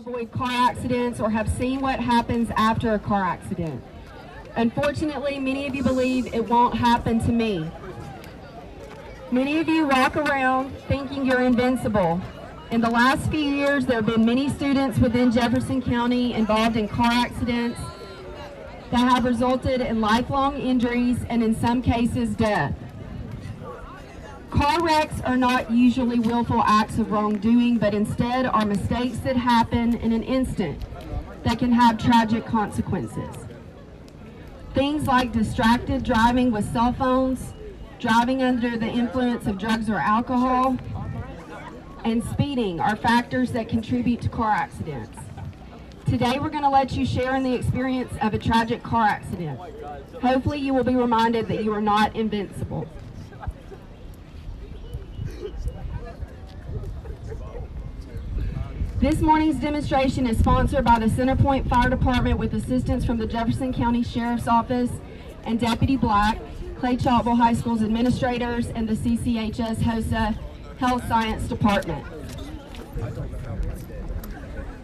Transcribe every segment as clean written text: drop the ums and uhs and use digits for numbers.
avoid car accidents or have seen what happens after a car accident. Unfortunately, many of you believe it won't happen to me. Many of you walk around thinking you're invincible. In the last few years, there have been many students within Jefferson County involved in car accidents that have resulted in lifelong injuries and in some cases death. Car wrecks are not usually willful acts of wrongdoing, but instead are mistakes that happen in an instant that can have tragic consequences. Things like distracted driving with cell phones, driving under the influence of drugs or alcohol, and speeding are factors that contribute to car accidents. Today we're going to let you share in the experience of a tragic car accident. Hopefully you will be reminded that you are not invincible. This morning's demonstration is sponsored by the Centerpoint Fire Department with assistance from the Jefferson County Sheriff's Office and Deputy Black, Clay-Chalkville High School's administrators, and the CCHS HOSA Health Science Department.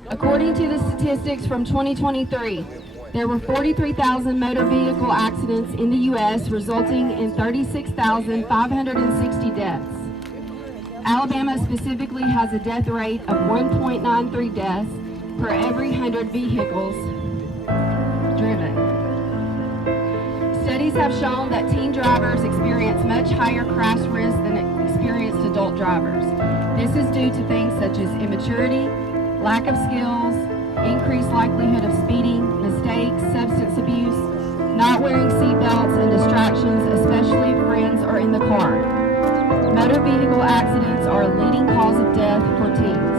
According to the statistics from 2023, there were 43,000 motor vehicle accidents in the U.S., resulting in 36,560 deaths. Alabama specifically has a death rate of 1.93 deaths per every 100 vehicles driven. Studies have shown that teen drivers experience much higher crash risk than experienced adult drivers. This is due to things such as immaturity, lack of skills, increased likelihood of speeding, mistakes, substance abuse, not wearing seatbelts, and distractions, especially if friends are in the car. Motor vehicle accidents are a leading cause of death for teens.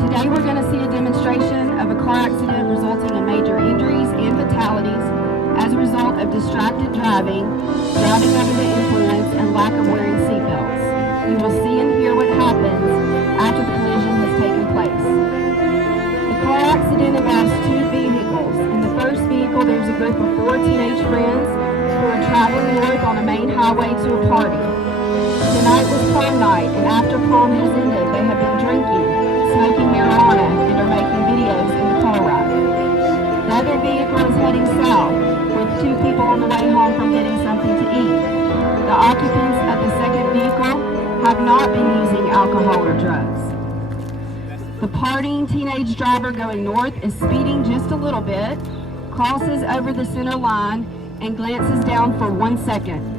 Today we're going to see a demonstration of a car accident resulting in major injuries and fatalities as a result of distracted driving, driving under the influence, and lack of wearing seatbelts. We will see and hear what happens after the collision has taken place. The car accident involves two vehicles. In the first vehicle, there's a group of 4 teenage friends who are traveling north on a main highway to a party. Tonight was prom night, and after prom has ended, they have been drinking, smoking marijuana, and are making videos in the car ride. The other vehicle is heading south, with 2 people on the way home from getting something to eat. The occupants of the second vehicle have not been using alcohol or drugs. The partying teenage driver going north is speeding just a little bit, crosses over the center line, and glances down for 1 second.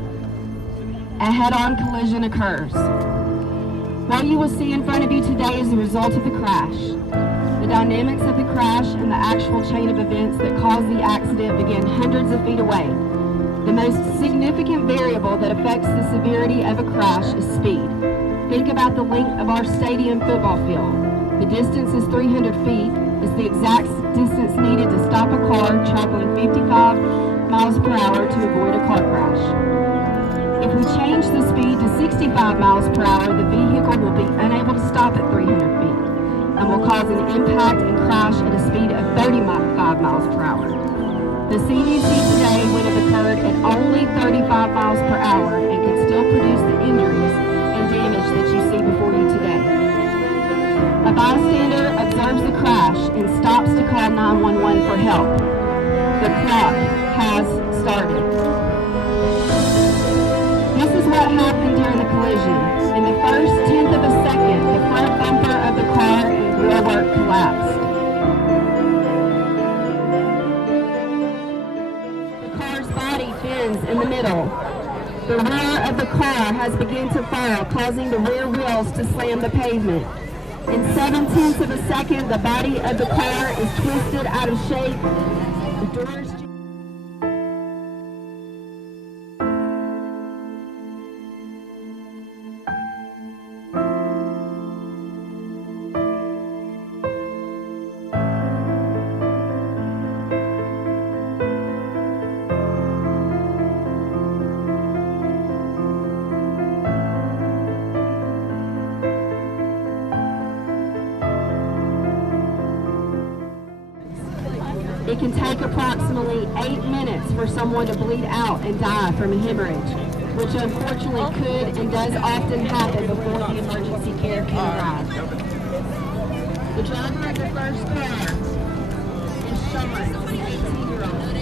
A head-on collision occurs. What you will see in front of you today is the result of the crash. The dynamics of the crash and the actual chain of events that caused the accident began hundreds of feet away. The most significant variable that affects the severity of a crash is speed. Think about the length of our stadium football field. The distance is 300 feet. It's the exact distance needed to stop a car traveling 55 miles per hour to avoid a car crash. If we change the speed to 65 miles per hour, the vehicle will be unable to stop at 300 feet and will cause an impact and crash at a speed of 35 miles per hour. The scene you see today would have occurred at only 35 miles per hour and could still produce the injuries and damage that you see before you today. A bystander observes the crash and stops to call 911 for help. The clock has started. This is what happened during the collision. In the first tenth of a second, the front bumper of the car and grillwork collapsed. The car's body bends in the middle. The rear of the car has begun to fall, causing the rear wheels to slam the pavement. In 7/10 of a second, the body of the car is twisted out of shape. The doors It can take approximately 8 minutes for someone to bleed out and die from a hemorrhage, which unfortunately could and does often happen before the emergency care can arrive. The driver of the first car is Sean, an 18-year-old.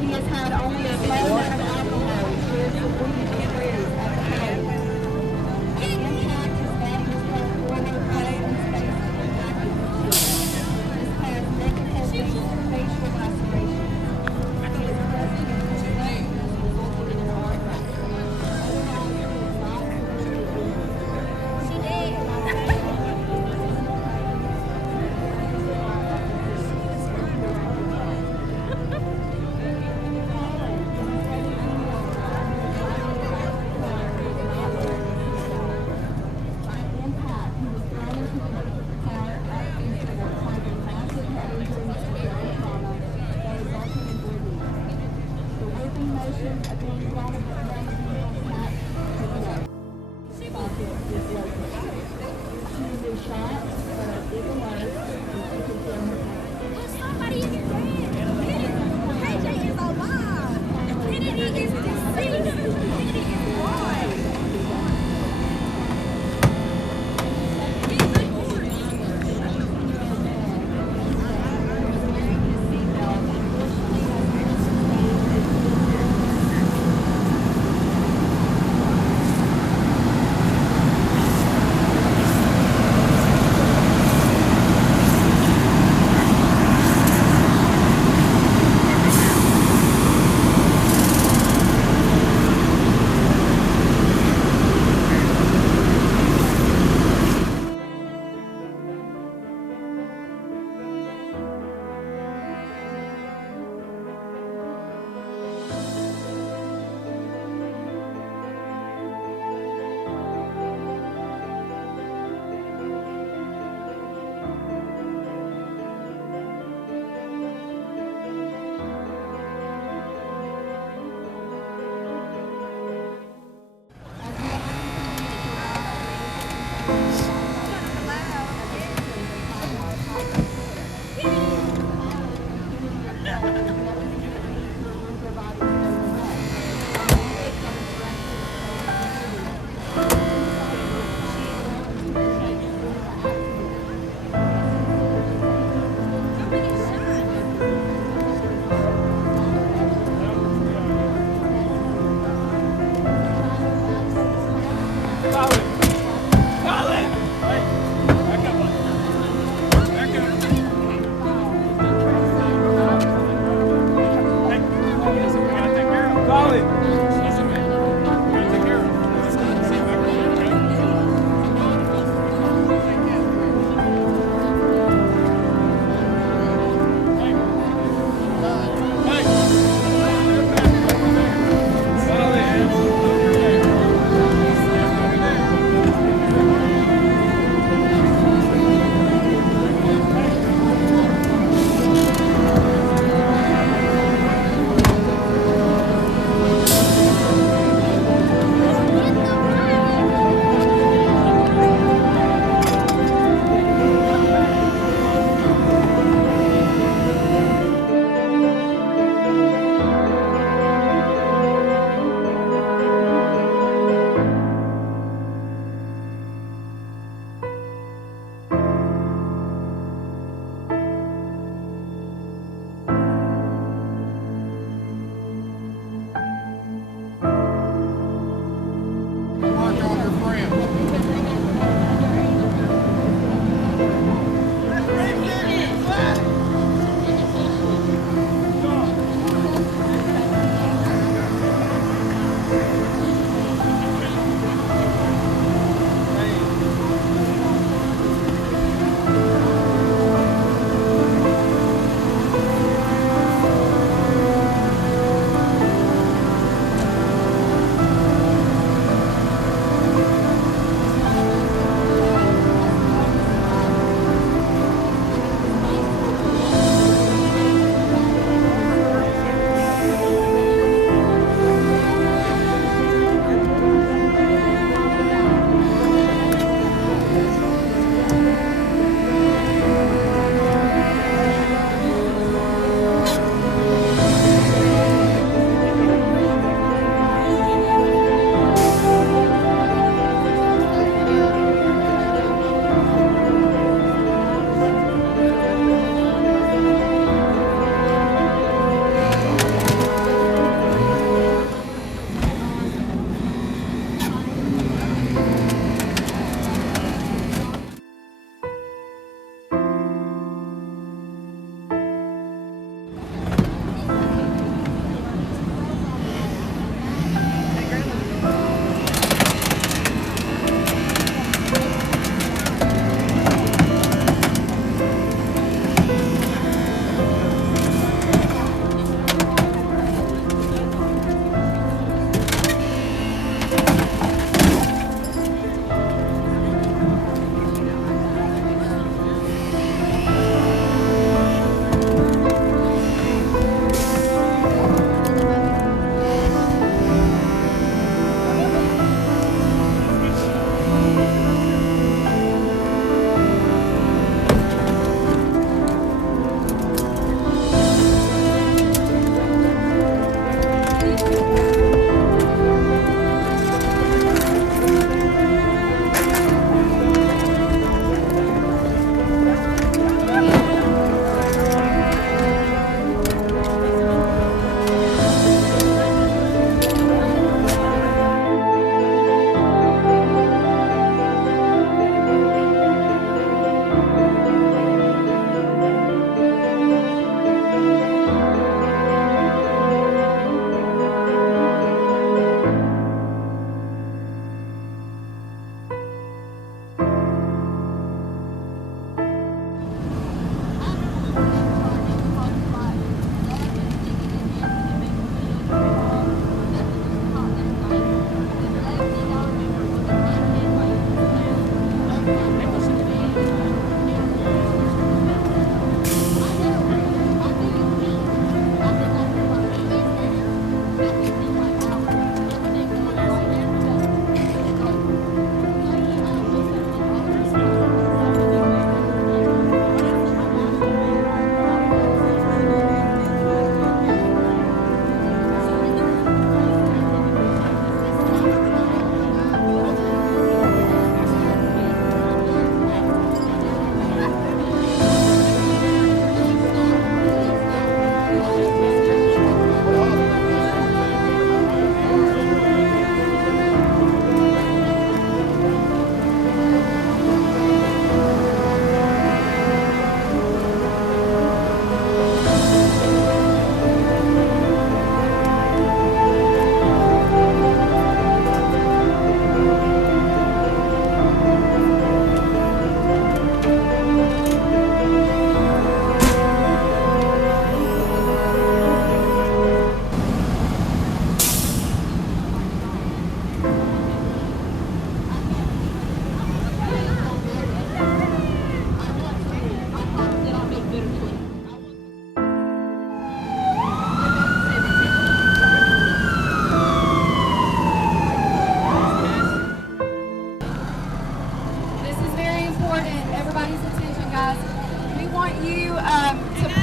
He has had only a small amount of alcohol experienced with weed and breeze at the home. Impact his body was both forward, head, and space impacted. This caused negative facial lacerations. He is present in his leg, resulting in an arm fracture. Overall, he is not critically injured. She did.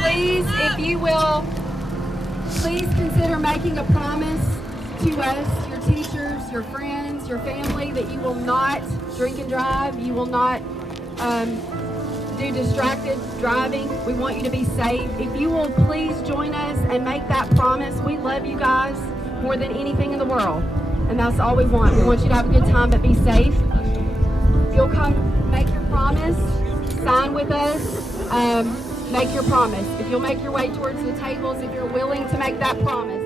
please, if you will, please consider making a promise to us, your teachers, your friends, your family, that you will not drink and drive. You will not do distracted driving. We want you to be safe. If you will please join us and make that promise. We love you guys more than anything in the world. And that's all we want. We want you to have a good time, but be safe. If you'll come make your promise, sign with us, make your promise. If you'll make your way towards the tables, if you're willing to make that promise.